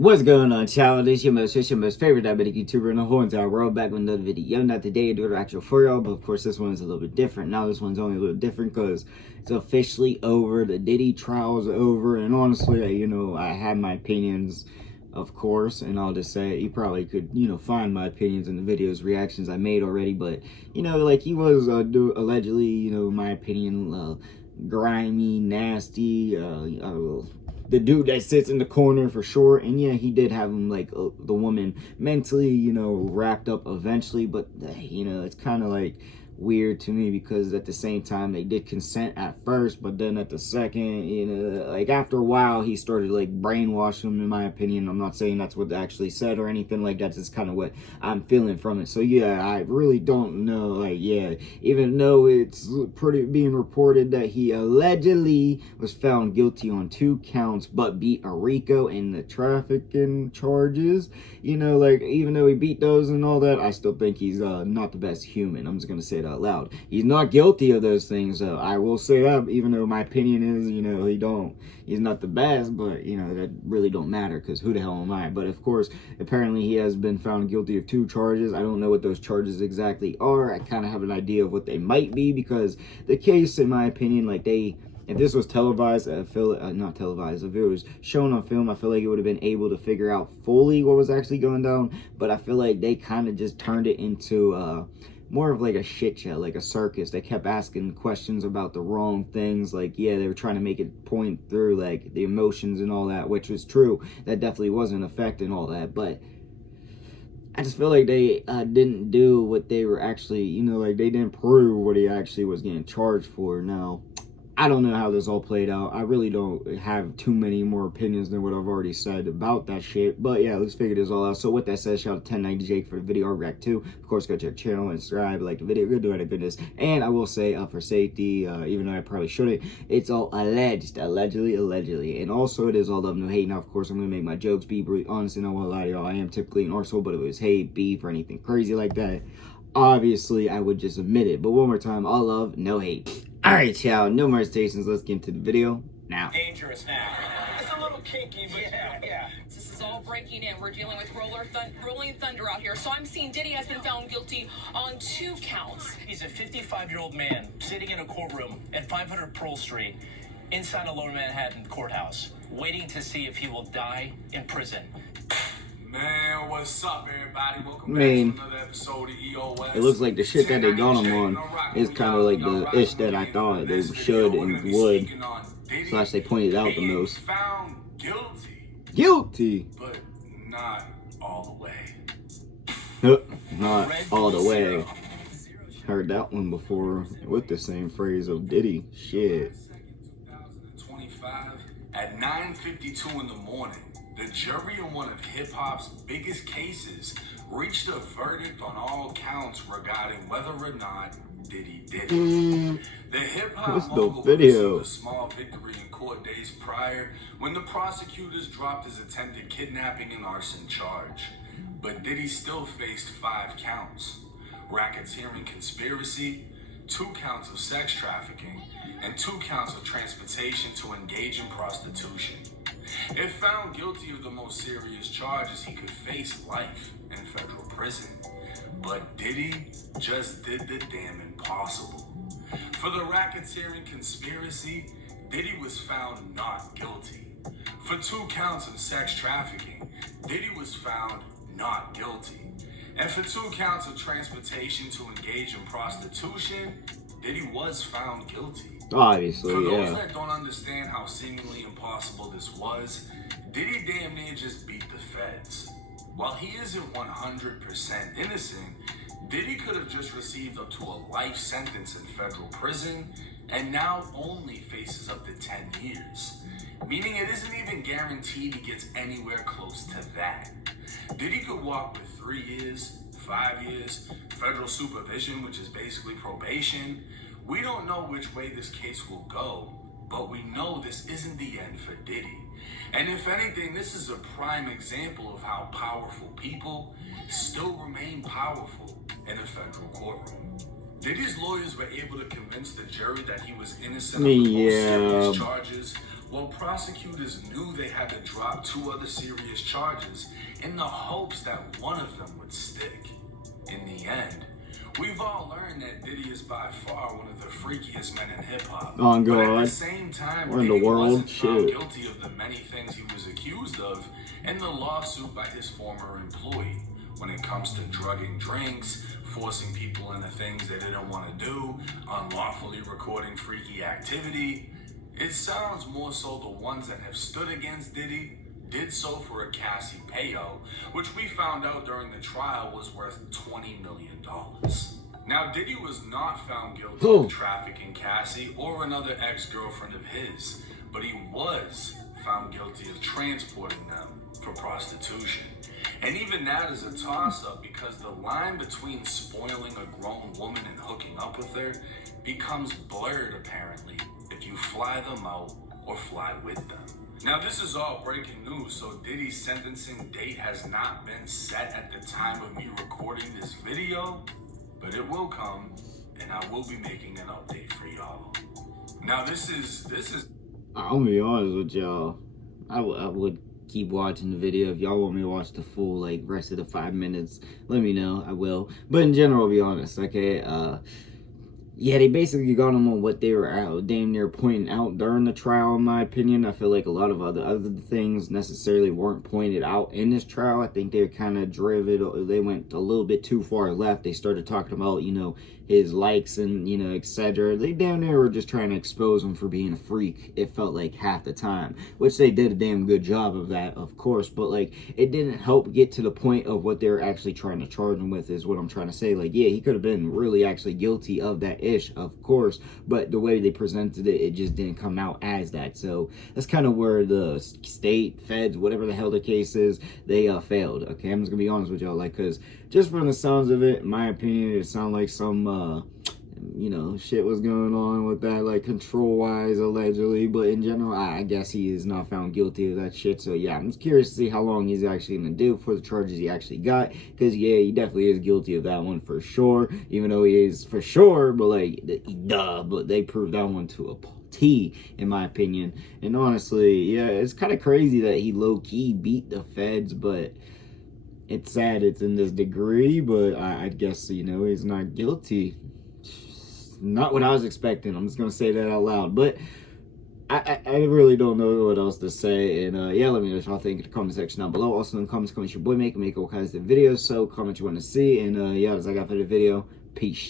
What's going on, child? It's your most favorite diabetic YouTuber in the whole entire world, back with another video. Not today, I do an actual for y'all, but of course this one's a little bit different. Now this one's only a little different because it's officially over. The Diddy trial's over, and honestly, you know, I have my opinions, of course, and I'll just say it. You probably could, you know, find my opinions in the videos, reactions I made already, but, you know, like, he was allegedly, you know, in my opinion, grimy, nasty, the dude that sits in the corner for sure. And yeah, he did have him, like, the woman mentally, you know, wrapped up eventually, but you know, it's kind of like weird to me because at the same time they did consent at first, but then at the second, you know, like after a while he started like brainwashing them, in my opinion. I'm not saying that's what they actually said or anything like that, that's just kind of what I'm feeling from it. So yeah, I really don't know, like, yeah, even though it's pretty being reported that he allegedly was found guilty on 2 counts but beat a Rico in the trafficking charges, you know, like, even though he beat those and all that, I still think he's not the best human. I'm just gonna say that out loud. He's not guilty of those things, though. I will say that, even though my opinion is, you know, he's not the best, but, you know, that really don't matter because who the hell am I? But of course, apparently he has been found guilty of 2 charges. I don't know what those charges exactly are. I kind of have an idea of what they might be because the case, in my opinion, like, if this was televised, I feel not televised, if it was shown on film, I feel like it would have been able to figure out fully what was actually going down. But I feel like they kind of just turned it into more of like a shit show, like a circus. They kept asking questions about the wrong things. Like, yeah, they were trying to make it point through like the emotions and all that, which was true. That definitely was an effect and all that. But I just feel like they didn't do what they were actually, you know, like they didn't prove what he actually was getting charged for. Now, I don't know how this all played out. I really don't have too many more opinions than what I've already said about that shit. But yeah, let's figure this all out. So with that said, shout out to 1090 Jake for the video react too. Of course, go check the channel and subscribe, like the video, go do any goodness. And I will say, for safety, even though I probably shouldn't, it's all allegedly. And also, it is all love, no hate. Now, of course, I'm going to make my jokes be brutally honest, and I won't lie to y'all. I am typically an arsehole, but it was hate, beef, or anything crazy like that, obviously I would just admit it. But one more time, all love, no hate. Alright, y'all, no more stations. Let's get into the video now. Dangerous now. It's a little kinky, but yeah. This is all breaking in. We're dealing with rolling thunder out here. So I'm seeing Diddy has been found guilty on 2 counts. He's a 55-year-old man sitting in a courtroom at 500 Pearl Street inside a Lower Manhattan courthouse, waiting to see if he will die in prison. Man, what's up, everybody? Welcome back to another episode of EOS. It looks like the shit that they got him on is kind of like the ish that I thought they should and would. Slash, they pointed out the most. Found Guilty! But not all the way. Not all the way. Heard that one before with the same phrase of Diddy. Shit. 2025 at 9:52 in the morning. The jury in one of hip-hop's biggest cases reached a verdict on all counts regarding whether or not Diddy did it. The hip-hop mogul received a small victory in court days prior when the prosecutors dropped his attempted kidnapping and arson charge. But Diddy still faced 5 counts: racketeering conspiracy, 2 counts of sex trafficking, and 2 counts of transportation to engage in prostitution. If found guilty of the most serious charges, he could face life in federal prison. But Diddy just did the damn impossible. For the racketeering conspiracy, Diddy was found not guilty. For 2 counts of sex trafficking, Diddy was found not guilty. And for 2 counts of transportation to engage in prostitution, Diddy was found guilty. Obviously, For yeah. those that don't understand how seemingly impossible this was, Diddy damn near just beat the feds. While he isn't 100% innocent, Diddy could have just received up to a life sentence in federal prison and now only faces up to 10 years. Meaning it isn't even guaranteed he gets anywhere close to that. Diddy could walk with 3 years, 5 years, federal supervision, which is basically probation. We don't know which way this case will go, but we know this isn't the end for Diddy. And if anything, this is a prime example of how powerful people still remain powerful in a federal courtroom. Diddy's lawyers were able to convince the jury that he was innocent of the most serious charges, Well, prosecutors knew they had to drop 2 other serious charges in the hopes that one of them would stick. In the end, we've all learned that Diddy is by far one of the freakiest men in hip-hop. Oh, but at God. the same time, We're in the Diddy world? wasn't found Shit. guilty of the many things he was accused of in the lawsuit by his former employee. When it comes to drugging drinks, forcing people into things they didn't want to do, unlawfully recording freaky activity, it sounds more so the ones that have stood against Diddy did so for a Cassie payout, which we found out during the trial was worth $20 million. Now, Diddy was not found guilty of trafficking Cassie or another ex-girlfriend of his, but he was found guilty of transporting them for prostitution. And even that is a toss-up because the line between spoiling a grown woman and hooking up with her becomes blurred, apparently, if you fly them out or fly with them. Now, this is all breaking news, so Diddy's sentencing date has not been set at the time of me recording this video, but it will come, and I will be making an update for y'all. Now, this is... I'm gonna be honest with y'all. I would keep watching the video. If y'all want me to watch the full, like, rest of the 5 minutes, let me know. I will. But in general, I'll be honest, okay? Yeah, they basically got him on what they were damn near pointing out during the trial, in my opinion. I feel like a lot of other things necessarily weren't pointed out in this trial. I think they kind of driven, they went a little bit too far left. They started talking about, you know, his likes and, you know, etc. They damn near were just trying to expose him for being a freak, it felt like, half the time. Which they did a damn good job of that, of course. But, like, it didn't help get to the point of what they were actually trying to charge him with, is what I'm trying to say. Like, yeah, he could have been really actually guilty of that ish, of course, but the way they presented it, it just didn't come out as that. So that's kind of where the state, feds, whatever the hell the case is, they failed. Okay, I'm just gonna be honest with y'all, like, because just from the sounds of it, in my opinion, it sounded like some you know, shit was going on with that, like, control-wise, allegedly. But in general, I guess he is not found guilty of that shit. So, yeah, I'm just curious to see how long he's actually going to do for the charges he actually got. Because, yeah, he definitely is guilty of that one for sure. Even though he is for sure, but, like, duh. But they proved that one to a T, in my opinion. And honestly, yeah, it's kind of crazy that he low-key beat the feds, but... it's sad it's in this degree, but I guess, you know, he's not guilty. Not what I was expecting. I'm just going to say that out loud. But I really don't know what else to say. And yeah, let me know what y'all think in the comment section down below. Also in the comments, your boy make all kinds of videos. So comment you want to see. And yeah, that's all I got for the video. Peace.